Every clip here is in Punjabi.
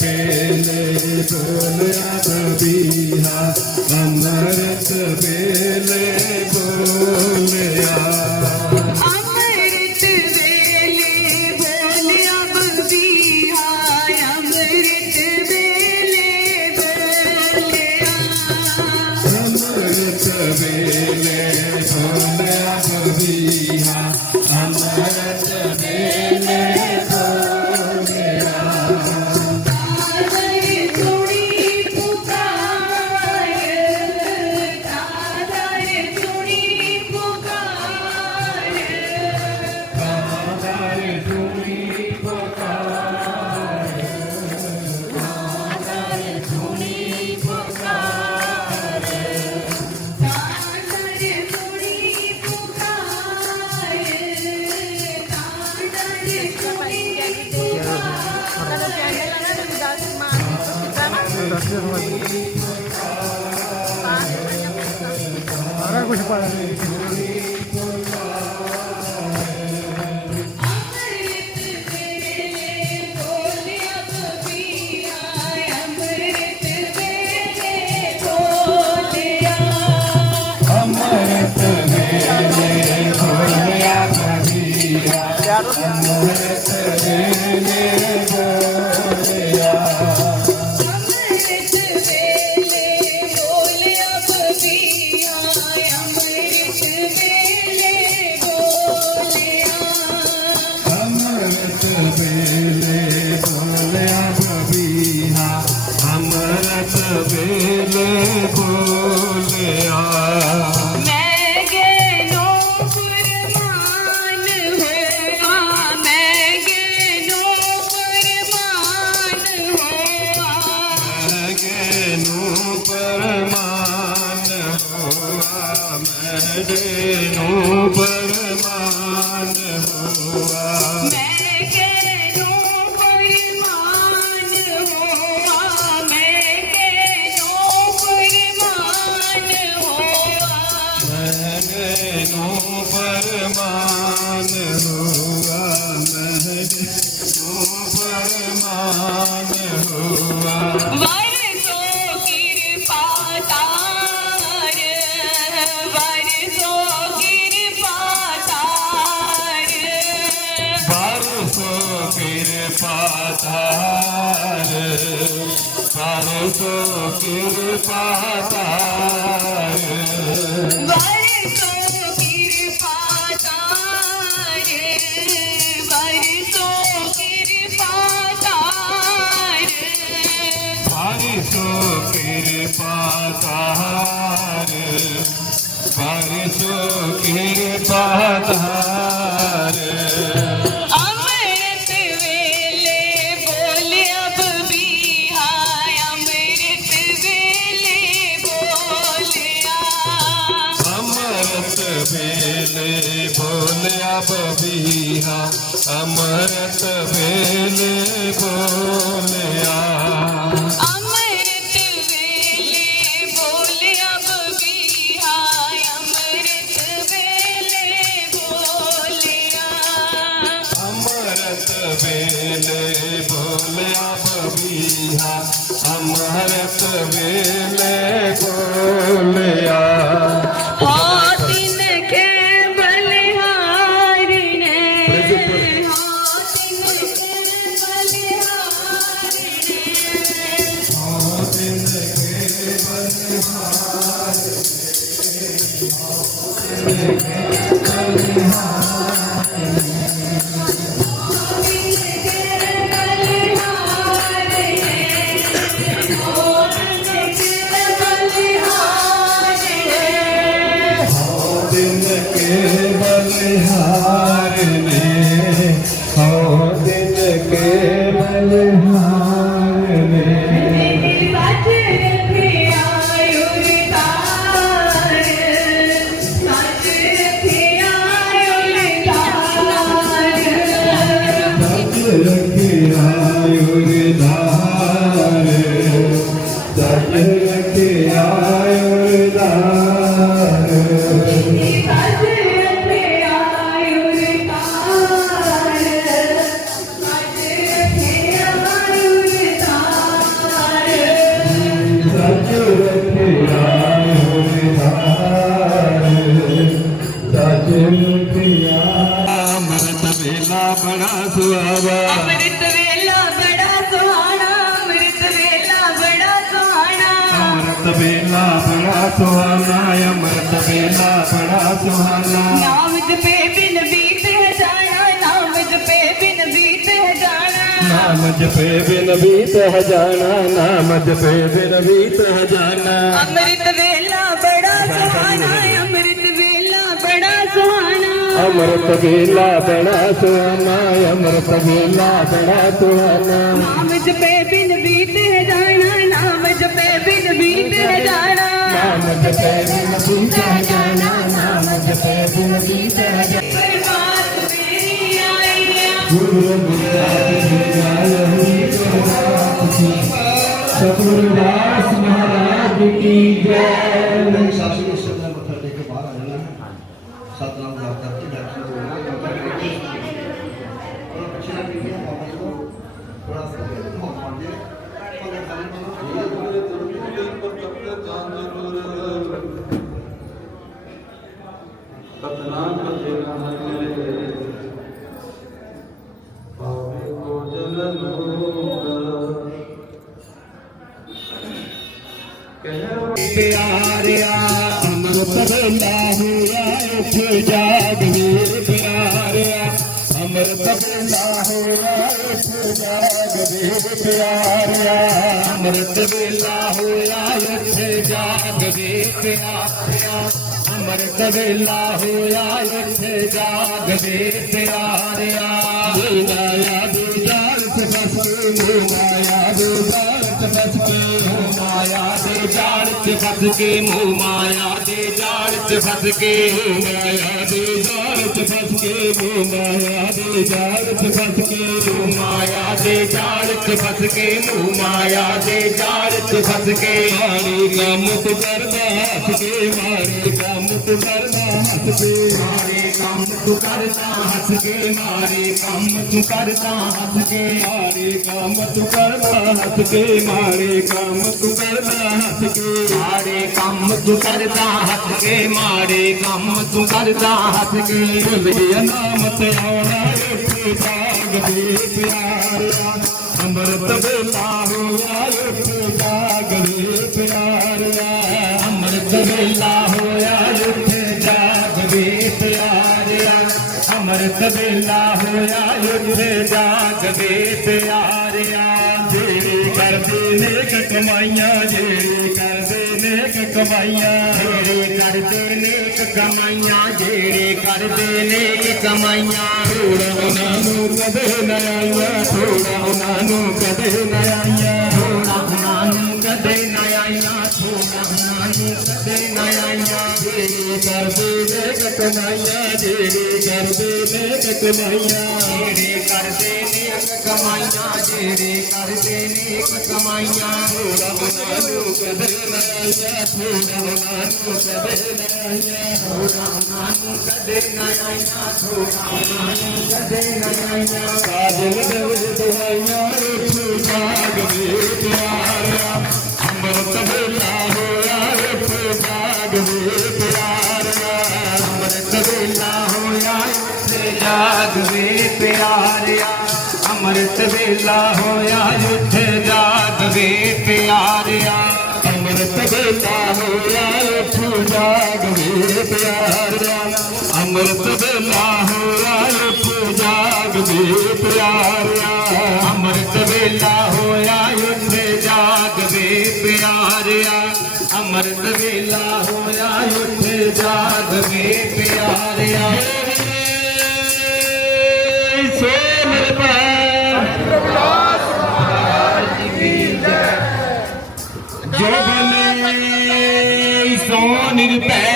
ਵੇਲੇ तेरे पाता بها أمرت بالبر Thank you. बेला बड़ा सुहाना या मर्द बेला बड़ा सुहाना। नामद पे बिन बीत है जाना नामद पे बिन बीत है जाना। नामद पे बिन बीत है जाना अमृत बेला बड़ा सुहाना अमृत बेला बड़ा सुहाना। अमृत बेला बड़ा सुहाना अमृत बेला बड़ा सुहाना। पे मुझ पे भी बीत है जाना नाम जपे बिन बीत है जाना नाम जपे बिन बीत है जाना गुरु गुरु ਅੰਮ੍ਰਿਤ ਵੇਲਾ ਹੋਇਆ ਇੱਥੇ ਜਾਗ ਦੇ ਪਿਆਰਿਆ ਅੰਮ੍ਰਿਤ ਵੇਲਾ ਹੋਇਆ ਇੱਥੇ ਜਾਗ ਦੇ ਪਿਆਰਿਆ ਅੰਮ੍ਰਿਤ ਵੇਲਾ ਹੋਇਆ ਇੱਥੇ ਜਾਗ ਦੇ ਪਿਆਰਿਆ ਦੁਆਇਆ ਦੁਆਰ ਸਫਲ ਦੁਆਇਆ ਦੁਆਰ ਕੇ ਮਾਇਆ ਦੀ ਜਾਲ ਫਸ ਕੇ ਮਾਇਆ ਦੇ ਜਾਲ ਚ ਫਸ ਕੇ ਮੂੰ ਮਾਇਆ ਦੇ ਜਾਲ ਚ ਫਸ ਕੇ ਮਾਇਆ ਦੇ ਜਾਲ ਚ ਫਸ ਕੇ ਮੂੰ ਮਾਇਆ ਦੇ ਜਾਲ ਚ ਫਸ ਕੇ ਮੂੰ ਮਾਇਆ ਦੇ ਜਾਲ ਚ ਫਸ ਕੇ ਮੂੰ ਮਾਇਆ ਦੇ ਜਾਲ ਚ ਫਸ ਕੇ ਮਾਰੇ ਕੰਮ ਤੂੰ ਕਰਦਾ ਹੱਸ ਕੇ ਮਾਰੇ ਕੰਮ ਤੂੰ ਕਰਦਾ ਹੱਸ ਕੇ ਮਾਰੇ ਕੰਮ ਤੂੰ ਕਰਦਾ ਹੱਸ ਕੇ ਮਾਰੇ ਕੰਮ ਤੂੰ ਕਰਦਾ ਹੱਸ ਕੇ ਮਾਰੇ ਕੰਮ ਤੂੰ ਕਰਦਾ ਹੱਸ ਕੇ ਮਾਰੇ ਕੰਮ ਤੂੰ ਕਰਦਾ ਹੱਸ ਕੇ। ਮਾਰੇ ਕੰਮ ਤੂੰ ਕਰਦਾ ਹੱਸ ਕੇ ਮਾਰੇ ਕੰਮ ਤੂੰ ਕਰਦਾ ਹੱਸ ਕੇ। ਭੁੱਲੇ ਨਾਮ ਤੇ ਆਉਣਾ ਉੱਠ ਜਾਗ ਦੇ ਪਿਆਰਿਆ। ਅੰਮ੍ਰਿਤ ਵੇਲਾ ਹੋਇਆ ਉੱਠ ਜਾਗ ਦੇ ਪਿਆਰਿਆ। ਅੰਮ੍ਰਿਤ ਵੇਲਾ ਹੋਇਆ ਉੱਠ ਜਾਗ ਦੇ ਪਿਆਰਿਆ। ਅੰਮ੍ਰਿਤ ਵੇਲਾ ਹੋਇਆ ਉੱਠ ਜਾਗ ਦੇ ਪਿਆਰਿਆ। ਕਰਦੇ ਨੇਕ ਕਮਾਈਆਂ ਜਿਹੜੇ ਕਰਦੇ ਨੇਕ ਕਮਾਈਆਂ? ਜਿਹੜੇ ਕਰਦੇ ਨੇਕ ਕਮਾਈਆਂ ਜਿਹੜੇ ਕਰਦੇ ਨੇਕ ਕਮਾਈਆਂ? ਥੋੜਾ ਉਹਨਾਂ ਨੂੰ ਕਦੇ ਨਾ ਆਈਆਂ ਥੋੜਾ ਉਹਨਾਂ ਨੂੰ ਕਦੇ ਨਾ ਆਈਆਂ। ਦੇ ਨਾਇਆ ਜਿਹੜੇ ਕਰਦੇ ਨੇ ਕਮਾਈਆਂ ਜਿਹੜੇ ਕਰਦੇ ਨੇ ਕਮਾਈਆਂ ਜਿਹੜੇ ਕਰਦੇ ਨੇ ਕਮਾਈਆਂ ਜਿਹੜੇ ਕਰਦੇ ਨੇ ਕਮਾਈਆਂ ਰੱਬ ਨਾਲੋਂ ਕਦਰ ਨਾਇਆ ਥੋੜਾ ਨਾਲੋਂ ਕਦਰ ਨਾਇਆ ਥੋੜਾ ਨਾਲੋਂ ਕਦੇ ਨਾਇਆ ਥੋੜਾ ਨਾਲੋਂ ਕਦੇ ਨਾਇਆ ਸਾਜਨ ਦੇ ਵੇਲਾ ਹੋਇਆ ਯੁੱਧ ਜਾਤ ਦੇ ਪਿਆਰਿਆ ਅੰਮ੍ਰਿਤ ਵੇਲਾ ਹੋਇਆ ਯੁੱਧ ਜਾਤ ਦੇ ਪਿਆਰਿਆ ਅੰਮ੍ਰਿਤ ਵੇਲਾ ਹੋਇਆ ਯੁੱਧ ਜਾਤ ਦੇ ਪਿਆਰਿਆ ਅੰਮ੍ਰਿਤ ਵੇਲਾ ਹੋਇਆ ਯੁੱਧ ਜਾਤ ਦੇ ਪਿਆਰਿਆ ਅੰਮ੍ਰਿਤ ਵੇਲਾ ਹੋਇਆ ਯੁੱਧ ਜਾਤ ਦੇ ਪਿਆਰਿਆ ਸੋ ਮੇਰੇ ਜੋ ਬਲੇ ਸੋ ਨਿਰਭੈ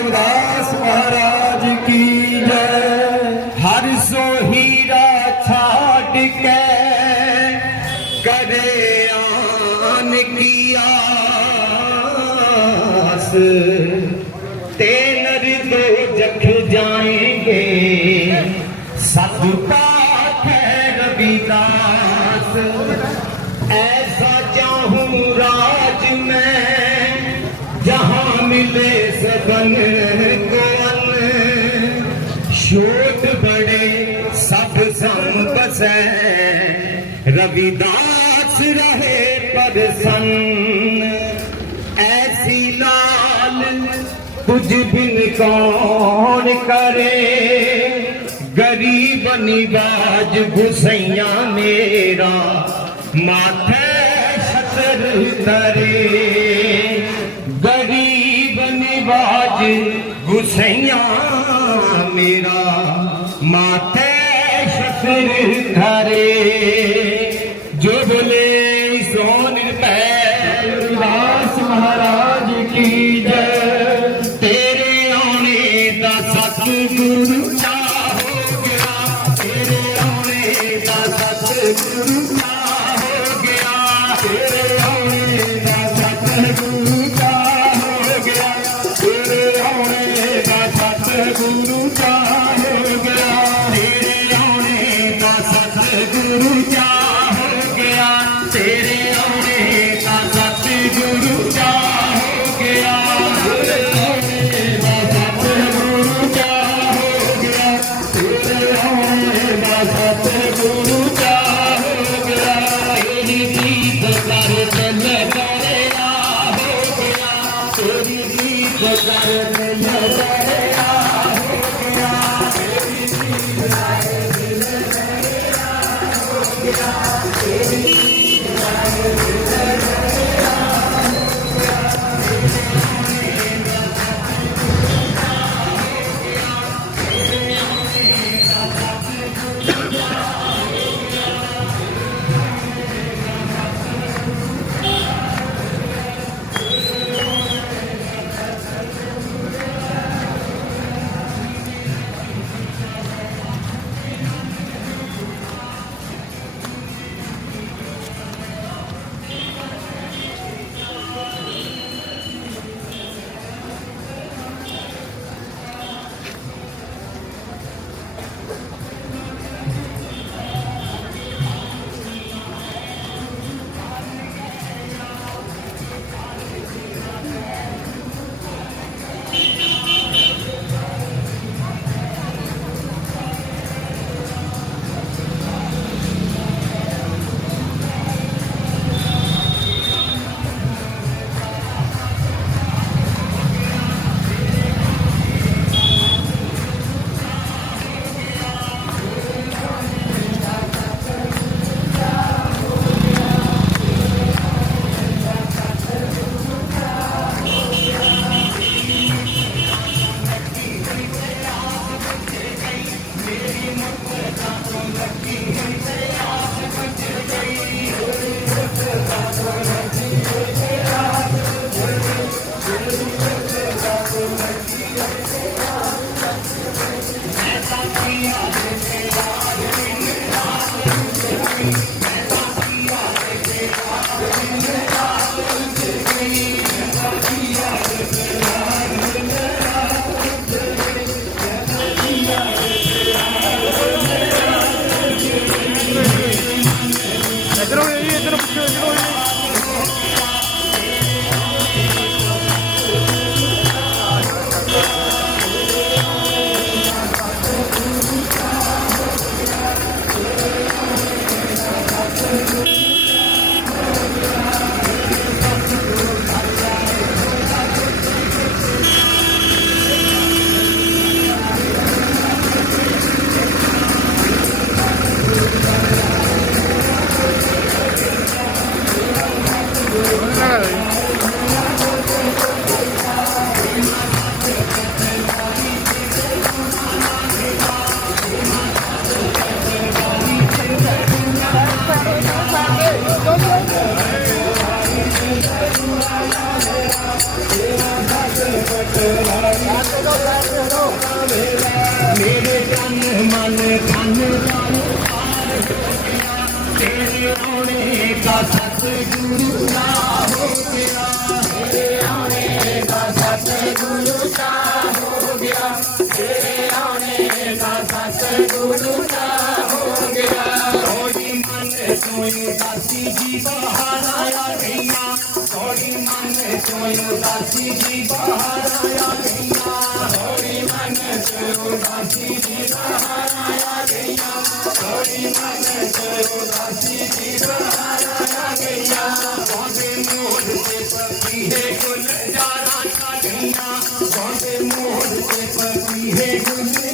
ਉਦਾਸ ਮਹਾਰਾਜ ਕੀ ਜੈ। ਹਰ ਸੋ ਹੀਰਾ ਛਾੜ ਕੇ ਕਰੇ ਆਨ ਕੀ ਆਸ ਤੇ ਨਰ ਦੋ ਜਖ ਜਾਏਗੇ, ਸਤਿ ਪਾਠ ਰਵਿਦਾਸ ਐਸਾ मैं जहां मिले सदन शोध बड़े सब सम बस रविदास रहे पर सन ऐसी लाल कुछ बिन कौन करे गरीब निवाज घुसैया मेरा माथे उतरे गरीब निवाज घुसैया मेरा माते शस्त्र धरे ਕਰੋਣੇ ਕਾ ਸਤਿਗੁਰੂ ਨਾਮ ਹੋ ਤੇਰਾ Hallelujah.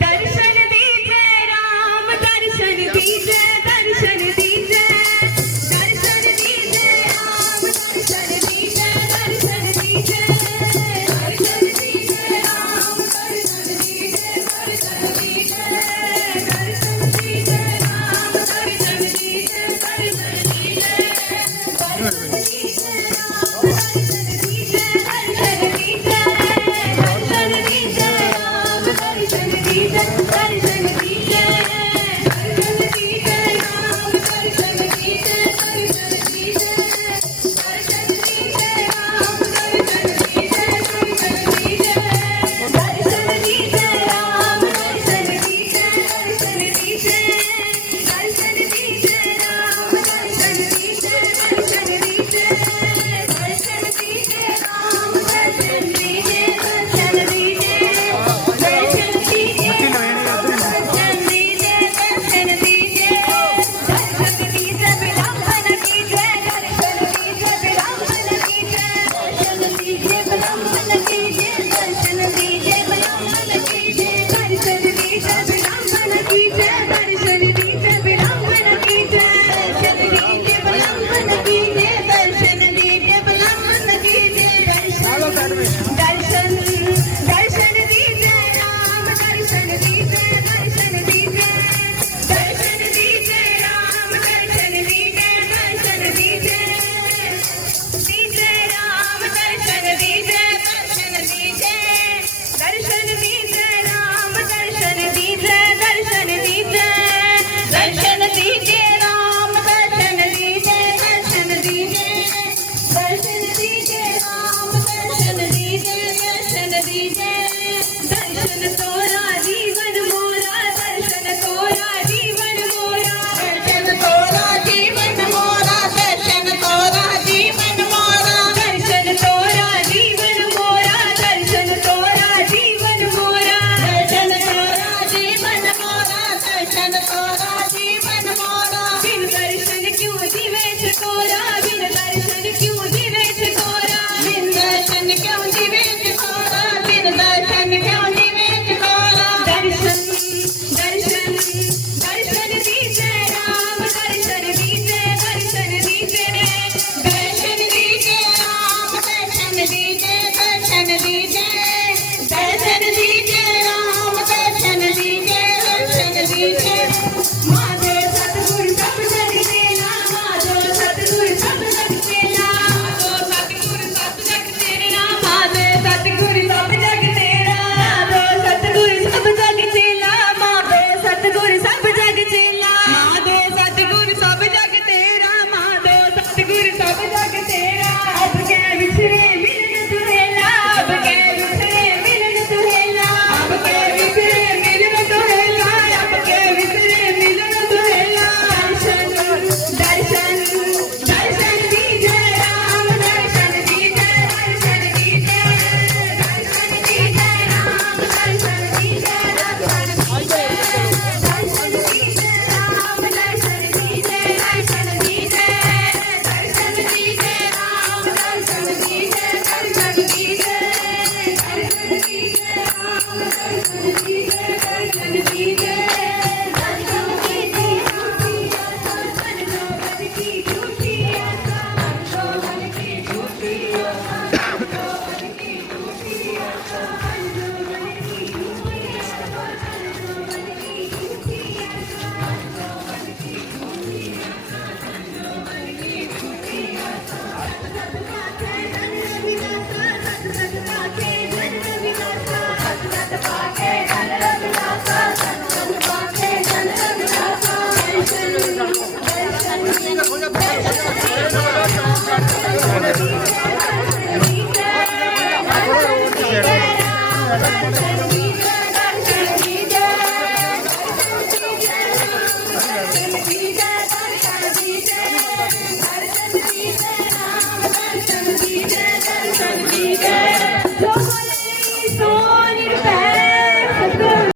Dervişlerle